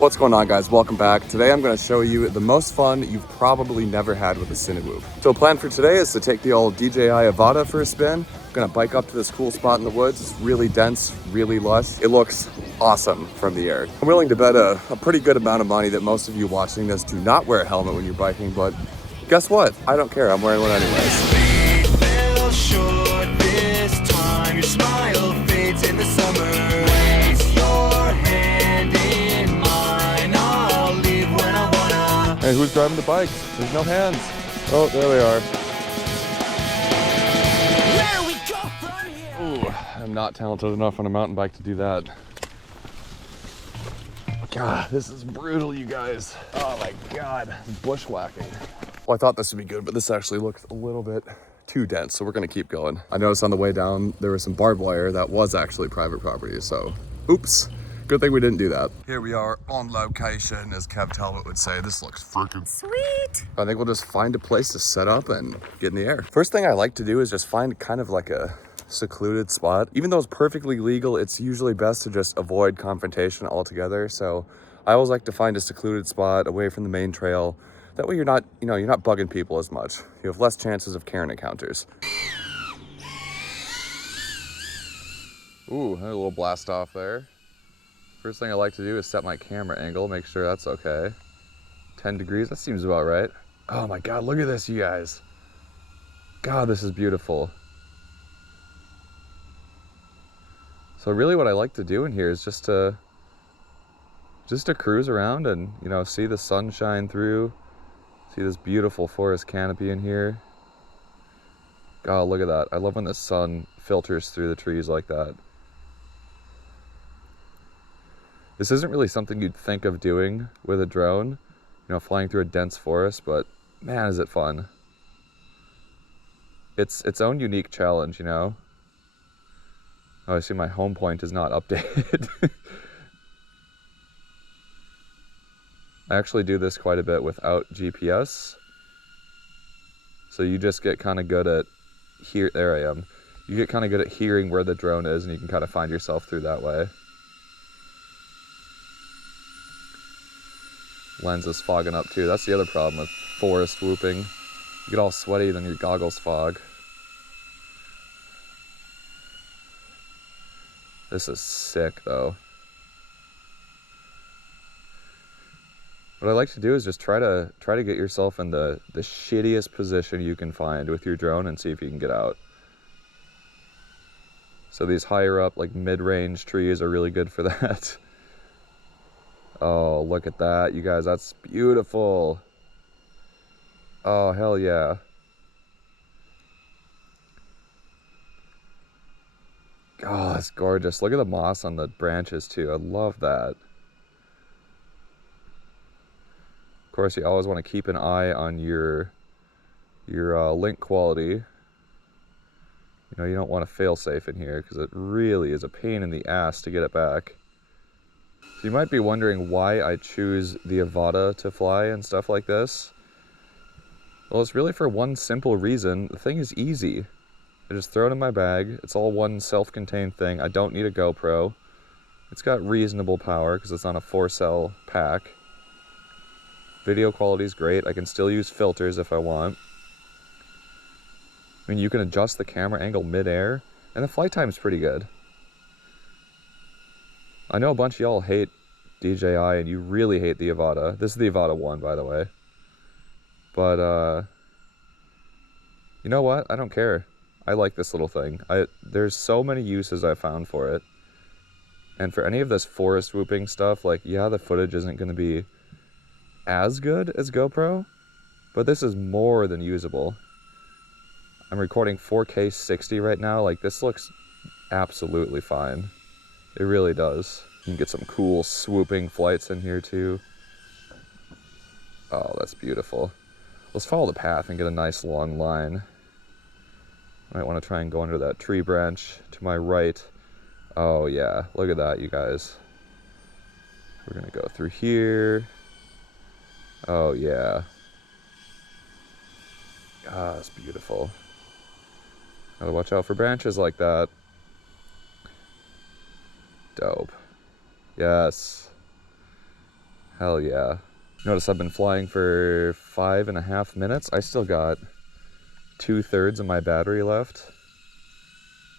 What's going on, guys? Welcome back. Today I'm going to show you the most fun you've probably never had with a CINEWHOOP. So the plan for today is to take the old DJI Avada for a spin. I'm going to bike up to this cool spot in the woods. It's really dense, really lush. It looks awesome from the air. I'm willing to bet a pretty good amount of money that most of you watching this do not wear a helmet when you're biking, but guess what? I don't care. I'm wearing one anyways. Your smile fades in the summer. Place your hand in mine. I'll leave when I wanna. Hey, who's driving the bike? There's no hands. Oh, there they are. Where we go from here? Ooh, I'm not talented enough on a mountain bike to do that. God, this is brutal, you guys. Oh my God, bushwhacking. Well, I thought this would be good, but this actually looks a little bit too dense, so we're gonna keep going. I noticed on the way down there was some barbed wire that was actually private property, so oops. Good thing we didn't do that. Here we are on location, as Kev Talbot would say. This looks freaking sweet. I think we'll just find a place to set up and get in the air. First thing I like to do is just find kind of like a secluded spot. Even though it's perfectly legal, it's usually best to just avoid confrontation altogether. So I always like to find a secluded spot away from the main trail. That way you're not, you're not bugging people as much. You have less chances of Karen encounters. Ooh, a little blast off there. First thing I like to do is set my camera angle, make sure that's okay. 10 degrees, that seems about right. Oh my God, look at this, you guys. God, this is beautiful. So really what I like to do in here is just to cruise around and, see the sun shine through. See this beautiful forest canopy in here. God, look at that. I love when the sun filters through the trees like that. This isn't really something you'd think of doing with a drone, flying through a dense forest, but man, is it fun. It's its own unique challenge, Oh, I see my home point is not updated. I actually do this quite a bit without GPS. So you just get kind of good at there I am. You get kind of good at hearing where the drone is, and you can kind of find yourself through that way. Lens is fogging up too. That's the other problem with forest whooping. You get all sweaty, then your goggles fog. This is sick though. What I like to do is just try to get yourself in the shittiest position you can find with your drone and see if you can get out. So these higher up, like mid-range trees are really good for that. Oh, look at that, you guys, that's beautiful. Oh, hell yeah. Oh, that's gorgeous. Look at the moss on the branches too. I love that. Of course, you always want to keep an eye on your link quality. You don't want to fail safe in here because it really is a pain in the ass to get it back. So you might be wondering why I choose the Avada to fly and stuff like this. Well, it's really for one simple reason. The thing is easy. I just throw it in my bag. It's all one self-contained thing. I don't need a GoPro. It's got reasonable power because it's on a 4-cell pack. Video quality is great. I can still use filters if I want. I mean, you can adjust the camera angle mid-air, and the flight time is pretty good. I know a bunch of y'all hate DJI, and you really hate the Avada. This is the Avada 1, by the way. But, you know what? I don't care. I like this little thing. There's so many uses I found for it. And for any of this forest whooping stuff, like, yeah, the footage isn't going to be as good as GoPro, but this is more than usable. I'm recording 4K 60 right now. Like, this looks absolutely fine. It really does. You can get some cool swooping flights in here too. Oh, that's beautiful. Let's follow the path and get a nice long line. Might want to try and go under that tree branch to my right. Oh yeah, look at that, you guys. We're gonna go through here. Oh yeah. Ah, it's beautiful. Gotta watch out for branches like that. Dope. Yes. Hell yeah. Notice I've been flying for 5.5 minutes. I still got 2/3 of my battery left.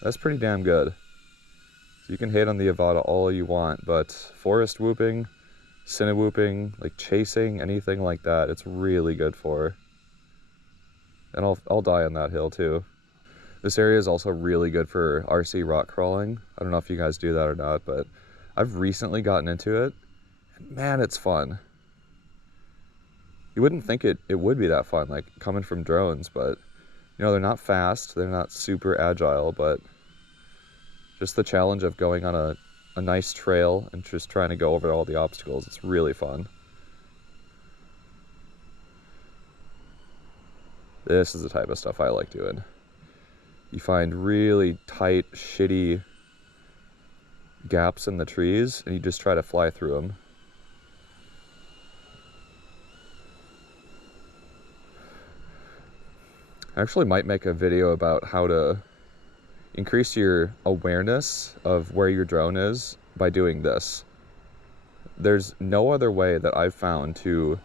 That's pretty damn good. So you can hate on the Avada all you want, but forest whooping, CINEWHOOPIng, like chasing, anything like that, it's really good for. And I'll die on that hill too. This area is also really good for RC rock crawling. I don't know if you guys do that or not, but I've recently gotten into it. And man, it's fun. You wouldn't think it would be that fun, like coming from drones, but you know, they're not fast, they're not super agile, but just the challenge of going on a nice trail and just trying to go over all the obstacles, it's really fun. This is the type of stuff I like doing. You find really tight, shitty gaps in the trees, and you just try to fly through them. I actually might make a video about how to increase your awareness of where your drone is by doing this. There's no other way that I've found to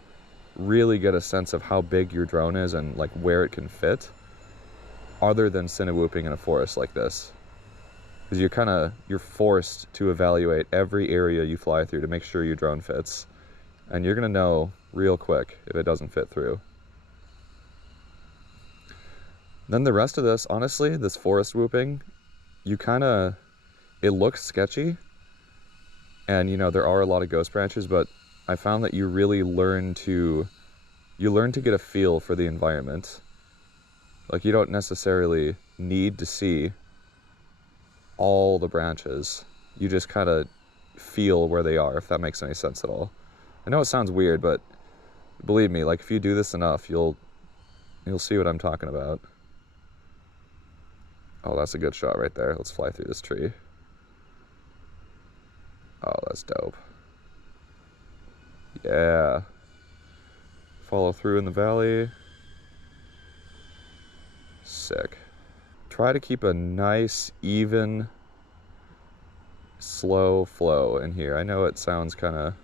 really get a sense of how big your drone is and like where it can fit other than CINEWHOOPIng in a forest like this. Because you're forced to evaluate every area you fly through to make sure your drone fits. And you're gonna know real quick if it doesn't fit through. Then the rest of this, honestly, this forest whooping, it looks sketchy. And you know, there are a lot of ghost branches, but I found that you really learn to get a feel for the environment. Like, you don't necessarily need to see all the branches. You just kind of feel where they are, if that makes any sense at all. I know it sounds weird, but believe me, like if you do this enough, you'll see what I'm talking about. Oh, that's a good shot right there. Let's fly through this tree. Oh, that's dope. Yeah. Follow through in the valley. Sick. Try to keep a nice, even, slow flow in here. I know it sounds kind of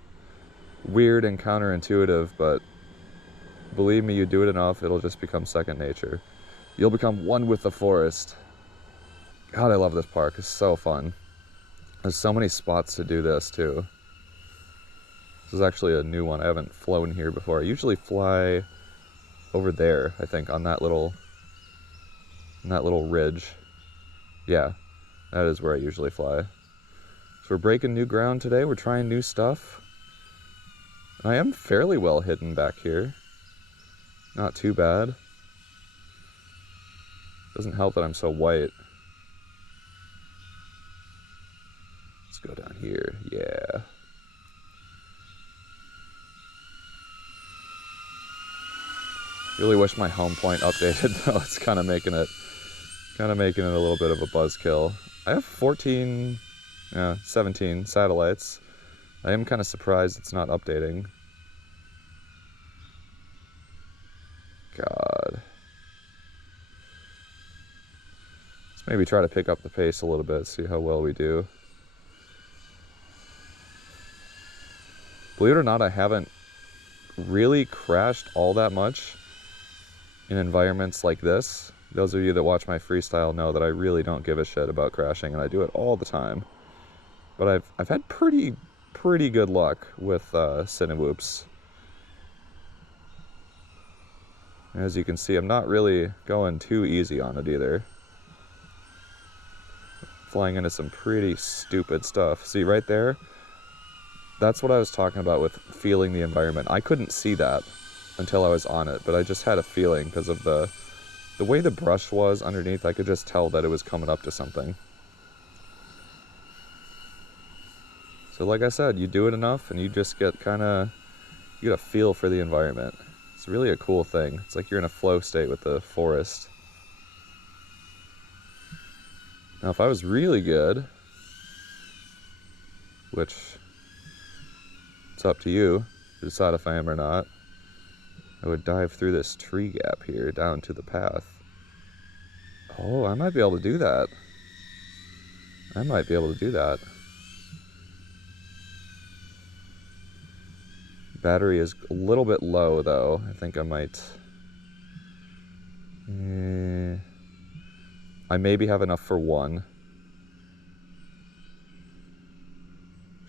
weird and counterintuitive, but believe me, you do it enough, it'll just become second nature. You'll become one with the forest. God, I love this park. It's so fun. There's so many spots to do this too. This is actually a new one. I haven't flown here before. I usually fly over there, I think, on that little ridge. Yeah, that is where I usually fly. So we're breaking new ground today. We're trying new stuff. I am fairly well hidden back here. Not too bad. Doesn't help that I'm so white. Let's go down here. Yeah. Really wish my home point updated though. It's kind of making it a little bit of a buzzkill. I have 17 satellites. I am kind of surprised it's not updating. God. Let's maybe try to pick up the pace a little bit, see how well we do. Believe it or not, I haven't really crashed all that much in environments like this. Those of you that watch my freestyle know that I really don't give a shit about crashing, and I do it all the time. But I've had pretty good luck with CINEWHOOPs. As you can see, I'm not really going too easy on it either. Flying into some pretty stupid stuff. See right there? That's what I was talking about with feeling the environment. I couldn't see that until I was on it, but I just had a feeling because of the way the brush was underneath. I could just tell that it was coming up to something. So like I said, you do it enough and you just get you get a feel for the environment. It's really a cool thing. It's like you're in a flow state with the forest. Now if I was really good, which it's up to you to decide if I am or not, I would dive through this tree gap here down to the path. Oh, I might be able to do that. I might be able to do that. Battery is a little bit low though. I think I might... I maybe have enough for one.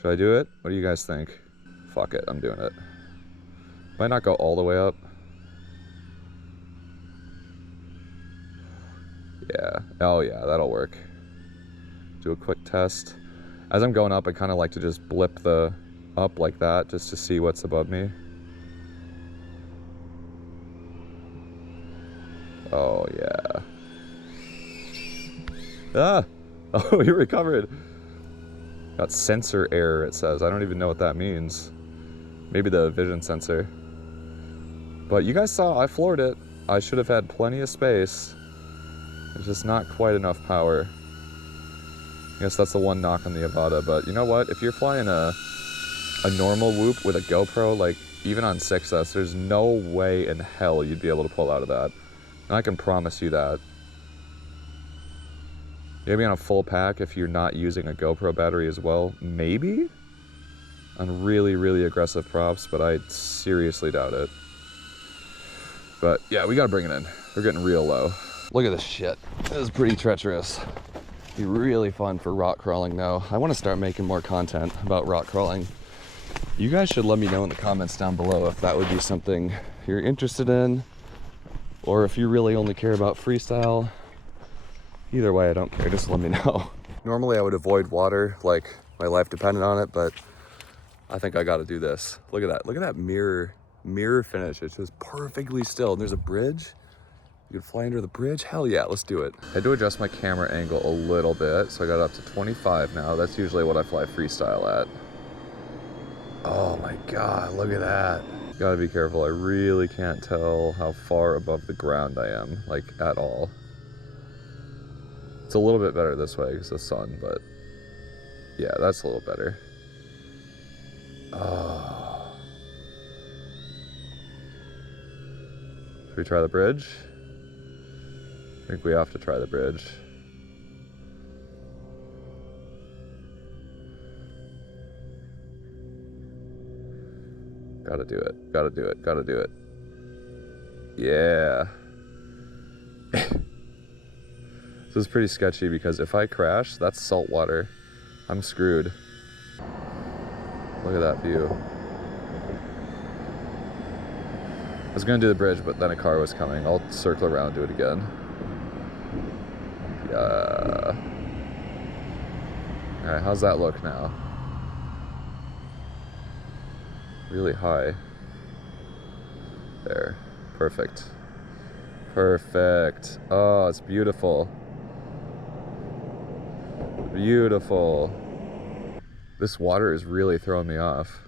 Should I do it? What do you guys think? Fuck it, I'm doing it. Might not go all the way up. Yeah, oh yeah, that'll work. Do a quick test. As I'm going up, I kind of like to just blip the up like that, just to see what's above me. Oh yeah. Ah! Oh, we recovered. Got sensor error, it says. I don't even know what that means. Maybe the vision sensor. But you guys saw, I floored it. I should have had plenty of space. There's just not quite enough power. I guess that's the one knock on the Avada, but you know what? If you're flying a normal whoop with a GoPro, like even on 6S, there's no way in hell you'd be able to pull out of that. And I can promise you that. Maybe on a full pack if you're not using a GoPro battery as well. Maybe? On really, really aggressive props, but I seriously doubt it. But yeah, we gotta bring it in. We're getting real low. Look at this shit. This is pretty treacherous. Be really fun for rock crawling now. I want to start making more content about rock crawling. You guys should let me know in the comments down below if that would be something you're interested in, or if you really only care about freestyle. Either way, I don't care, just let me know. Normally I would avoid water, like my life depended on it, but I think I gotta do this. Look at that mirror finish. It's just perfectly still. And there's a bridge. You can fly under the bridge? Hell yeah, let's do it. I had to adjust my camera angle a little bit, so I got up to 25 now. That's usually what I fly freestyle at. Oh my God, look at that. Gotta be careful, I really can't tell how far above the ground I am, like at all. It's a little bit better this way because of the sun, but yeah, that's a little better. Oh. Should we try the bridge? I think we have to try the bridge. Gotta do it, gotta do it, gotta do it. Yeah. This is pretty sketchy because if I crash, that's salt water. I'm screwed. Look at that view. I was gonna do the bridge, but then a car was coming. I'll circle around and do it again. Yeah. Alright, how's that look now? Really high. There. Perfect. Perfect. Oh, it's beautiful. Beautiful. This water is really throwing me off.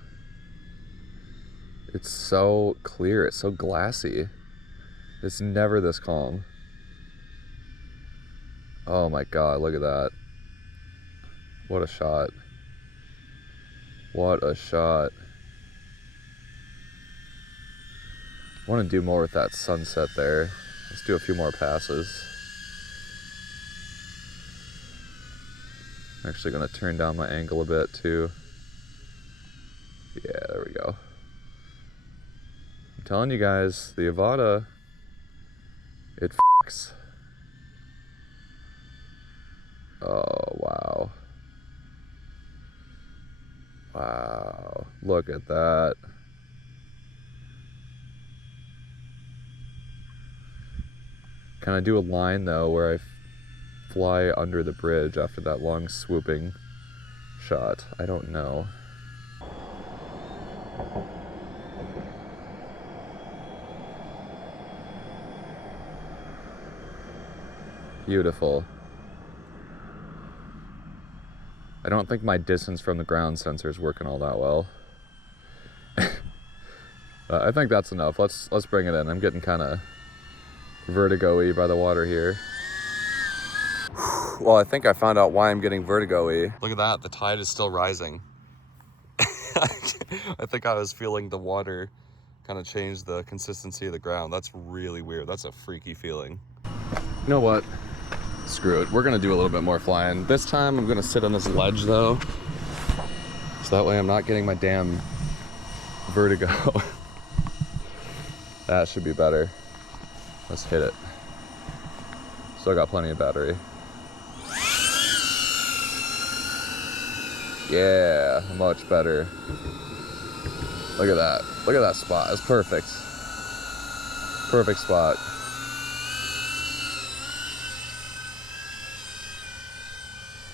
It's so clear, it's so glassy. It's never this calm. Oh my God, look at that. What a shot. What a shot. I want to do more with that sunset there. Let's do a few more passes. I'm actually going to turn down my angle a bit too. Yeah, there we go. I'm telling you guys, the Avada, it f***s. Oh, wow. Wow, look at that. Can I do a line though where I fly under the bridge after that long swooping shot? I don't know. Beautiful. I don't think my distance from the ground sensor is working all that well. I think that's enough. Let's bring it in. I'm getting kind of vertigo-y by the water here. Well, I think I found out why I'm getting vertigo-y. Look at that, the tide is still rising. I think I was feeling the water kind of change the consistency of the ground. That's really weird. That's a freaky feeling. You know what? Screw it. We're gonna do a little bit more flying. This time I'm gonna sit on this ledge though. So that way I'm not getting my damn vertigo. That should be better. Let's hit it. Still got plenty of battery. Yeah, much better. Look at that. Look at that spot. It's perfect. Perfect spot.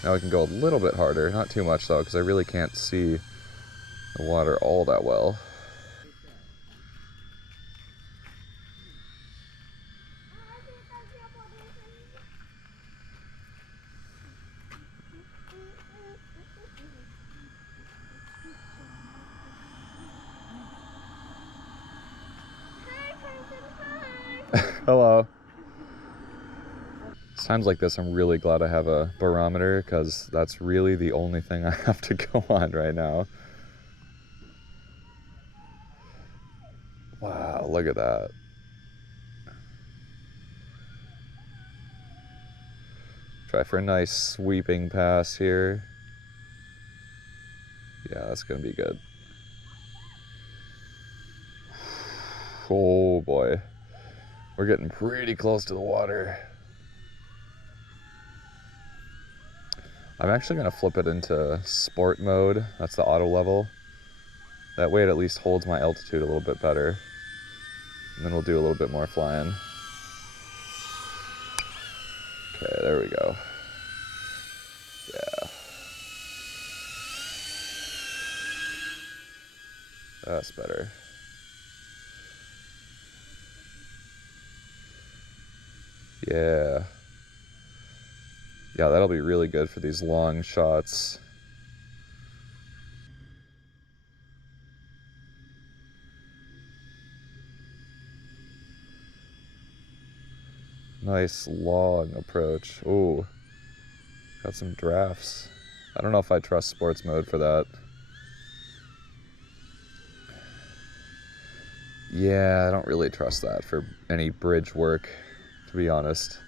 Now we can go a little bit harder. Not too much though, because I really can't see the water all that well. Hello. It's times like this I'm really glad I have a barometer, because that's really the only thing I have to go on right now. Wow, look at that. Try for a nice sweeping pass here. Yeah, that's gonna be good. Oh boy. We're getting pretty close to the water. I'm actually gonna flip it into sport mode. That's the auto level. That way it at least holds my altitude a little bit better. And then we'll do a little bit more flying. Okay, there we go. Yeah. That's better. Yeah. Yeah, that'll be really good for these long shots. Nice long approach. Ooh, got some drafts. I don't know if I trust sports mode for that. Yeah, I don't really trust that for any bridge work, to be honest.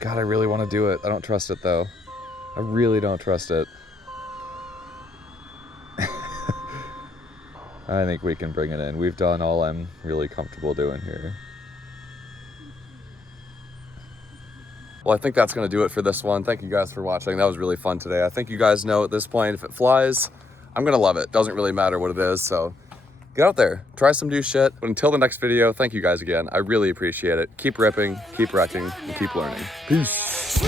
God, I really want to do it. I don't trust it though. I really don't trust it. I think we can bring it in. We've done all I'm really comfortable doing here. Well, I think that's going to do it for this one. Thank you guys for watching. That was really fun today. I think you guys know at this point, if it flies, I'm going to love it. Doesn't really matter what it is. So get out there, try some new shit. But until the next video, thank you guys again. I really appreciate it. Keep ripping, keep wrecking, and keep learning. Peace.